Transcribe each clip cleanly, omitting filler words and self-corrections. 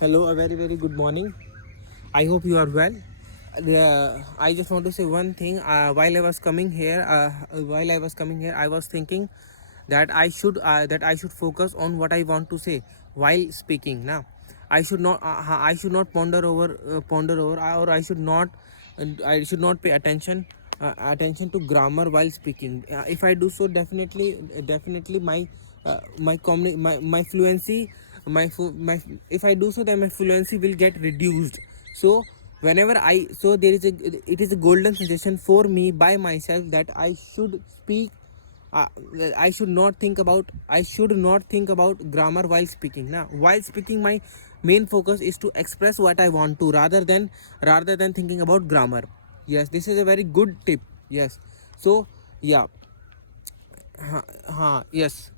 Hello, a very good morning. I hope you are well. I just want to say one thing. While I was coming here, I was thinking that I should focus on what I want to say while speaking. Now, I should not ponder over, or I should not pay attention to grammar while speaking. If I do so, definitely my fluency my if I do so, then my fluency will get reduced. So whenever I so there is a it is a golden suggestion for me by myself that I should speak. uh, I should not think about grammar while speaking. Now, while speaking, my main focus is to express what I want to, rather than thinking about grammar. Yes, this is a very good tip. Yes. So yeah. Yes.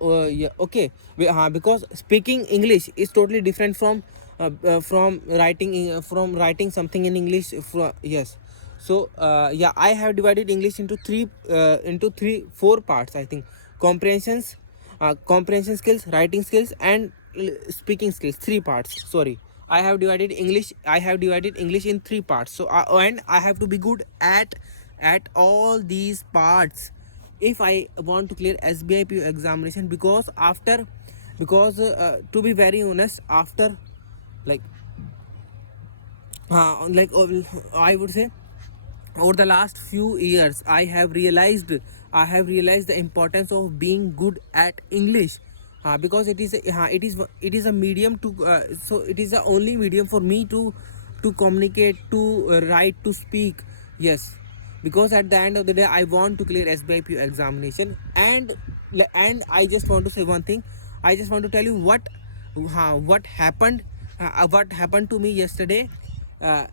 Yeah, okay. Because speaking English is totally different from writing something in English. Yes. So yeah, I have divided English into four parts, I think. Comprehension skills, writing skills, and speaking skills. Three parts. Sorry, I have divided English in three parts. So and I have to be good at all these parts if I want to clear SBIP examination. Because to be very honest, after like I would say, over the last few years, I have realized the importance of being good at English. Because it is a medium to so it is the only medium for me to communicate, to write, to speak. Yes. Because at the end of the day, I want to clear SBIP examination. And I just want to say one thing. I just want to tell you what happened to me yesterday. uh,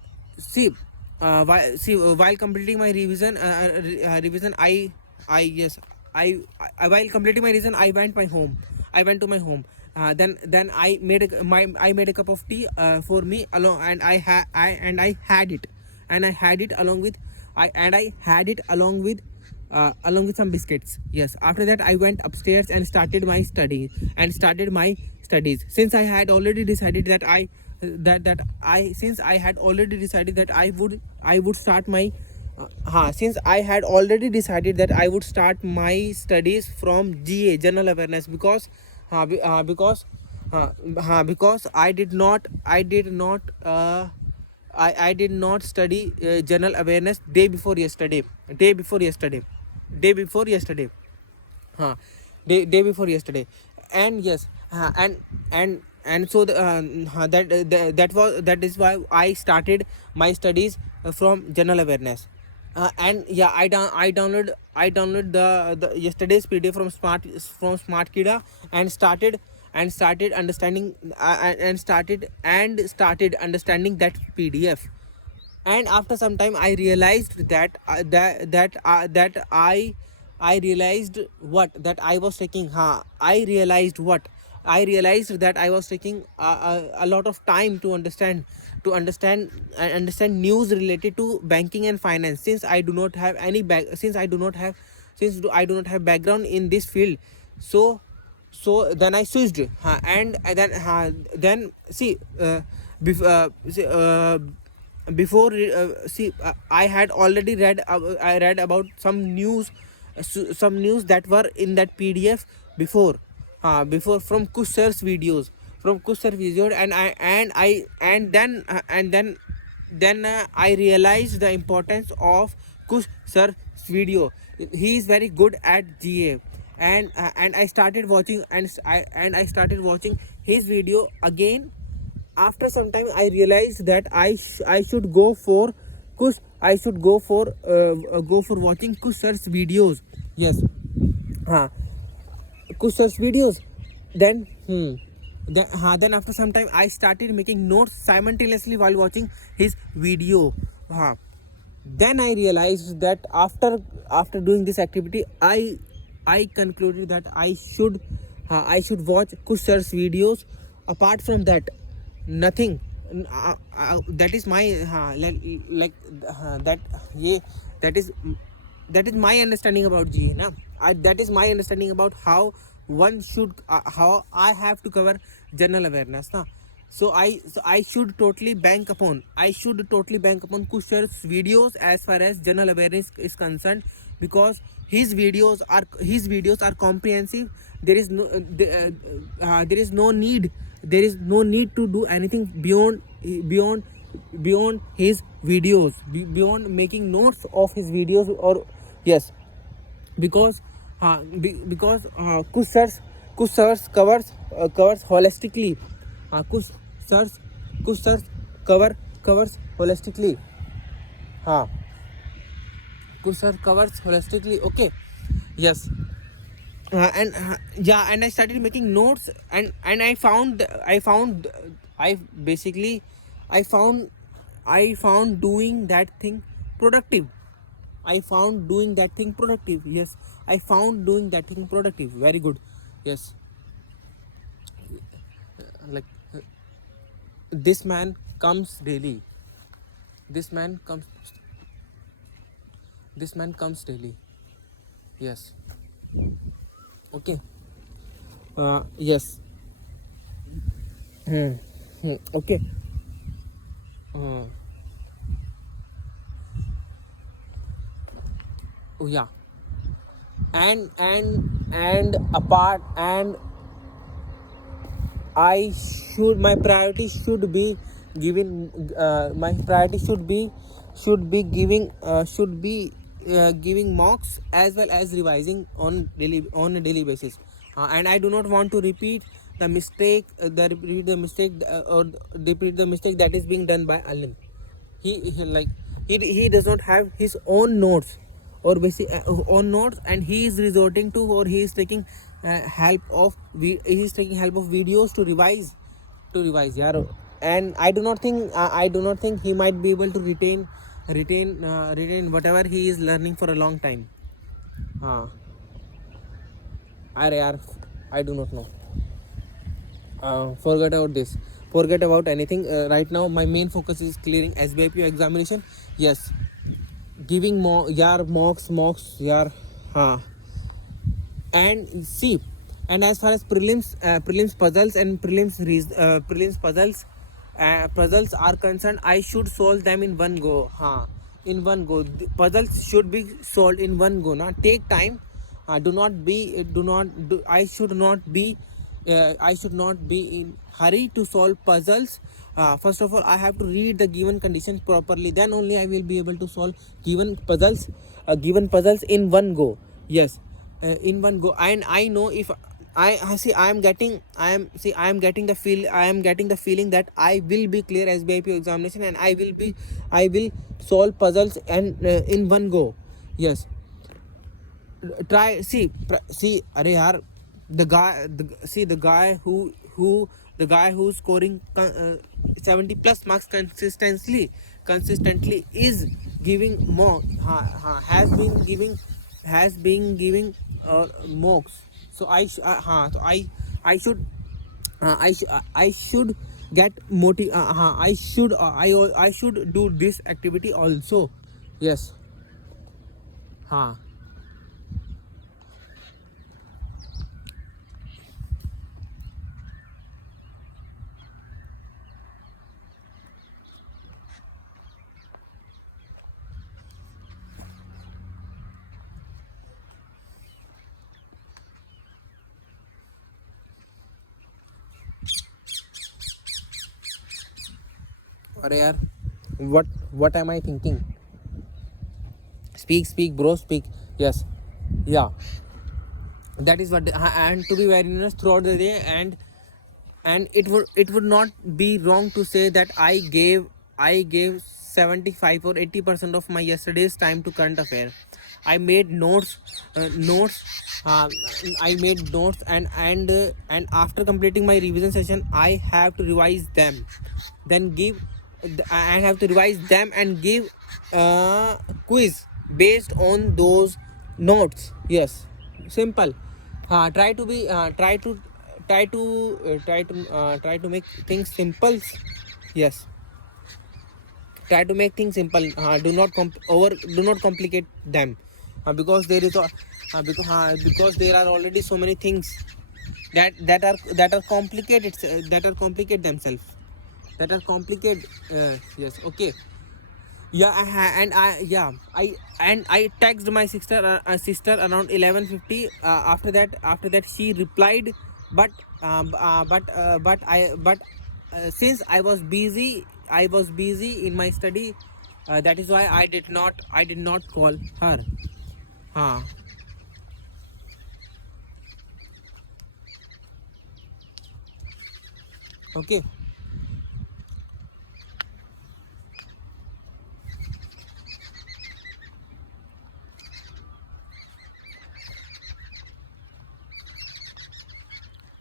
see while completing my revision, I yes I while completing my revision, I went to my home. Then I made a cup of tea for me along, and I had it, and I had it along with I had it along with some biscuits. Yes. After that, I went upstairs and started my studies. Since I had already decided that I since I had already decided that I would start my since I had already decided that I would start my studies from GA, general awareness. Because I did not study general awareness day before yesterday day before yesterday huh day before yesterday. And yes. And so that is why I started my studies from general awareness. And yeah, I download the yesterday's PDF from Smartkida, and started understanding and started understanding that PDF. And after some time, I realized that I realized what that I was taking I realized that I was taking a lot of time to understand news related to banking and finance, since I do not have any back since I do not have since I do not have background in this field. So then I switched. And then see, bef- see before see I had already read about some news that were in that PDF before from Kush sir's videos. And I realized the importance of Kush sir's video. He is very good at GA. And I started watching, and I started watching his video again. After some time, I realized that I should go for Kush I should go for watching Kush sir's videos. Yes. uh, Kush sir's videos. Then then after some time, I started making notes simultaneously while watching his video. Then I realized that after doing this activity, I concluded that I should watch Kush sir's videos. Apart from that, nothing. That is my like that yeah that is my understanding about GA. That is my understanding about one should how I have to cover general awareness na. So I should totally bank upon Kushar's videos as far as general awareness is concerned, because his videos are comprehensive. There is no need to do anything beyond his videos, beyond making notes of his videos, or yes, because Kush covers holistically. Kush Sir's covers holistically. हाँ, Kush Sir covers holistically. Okay, yes. And yeah, and I started making notes, and I found I found doing that thing productive. Yes, I found doing that thing productive. Very good. Yes, like this man comes daily. This man comes daily. Yes. Okay. Yes. Okay. Oh yeah. And apart, and my priority should be giving giving mocks as well as revising on a daily basis. And I do not want to repeat the mistake or repeat the mistake that is being done by Alan. He does not have his own notes, or basic own notes, and he is resorting to, or he is taking help of videos to revise yeah. And I do not think he might be able to retain whatever he is learning for a long time. अरे यार, I do not know. Forget about anything. Right now my main focus is clearing SBIPO examination. Yes, giving more mocks yaar. And see, and as far as prelims puzzles and puzzles are concerned, I should solve them in one go. In one go. The puzzles should be solved in one go. Now take time. I should not be in hurry to solve puzzles. First of all, I have to read the given conditions properly. Then only I will be able to solve given puzzles in one go. Yes, in one go. And I know, if I am getting the feeling that I will be clear SBIPO examination, and I will solve puzzles and in one go. Yes. Try see अरे यार, the guy who's scoring 70 plus marks consistently is giving more, has been giving mocks. So I should get I should do this activity also. Yes. अरे यार, what am I thinking? Speak bro, speak. Yes, yeah, that is what. And to be very honest, throughout the day, and it would not be wrong to say that I gave 75 or 80% of my yesterday's time to current affair. I made notes. I made notes, and after completing my revision session, I have to revise them. Then I have to revise them and give quiz based on those notes. Yes, simple. Try to make things simple. Yes, try to make things simple. Do not complicate them, because there are already so many things that are complicated, that are complicate themselves, that are complicate. Yes, okay. Yeah, I texted my sister around 11:50. After that she replied, but since I was busy in my study. That is why I did not call her. Huh. Okay.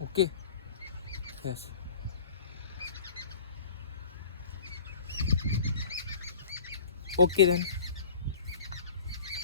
Okay. Yes. Okay then.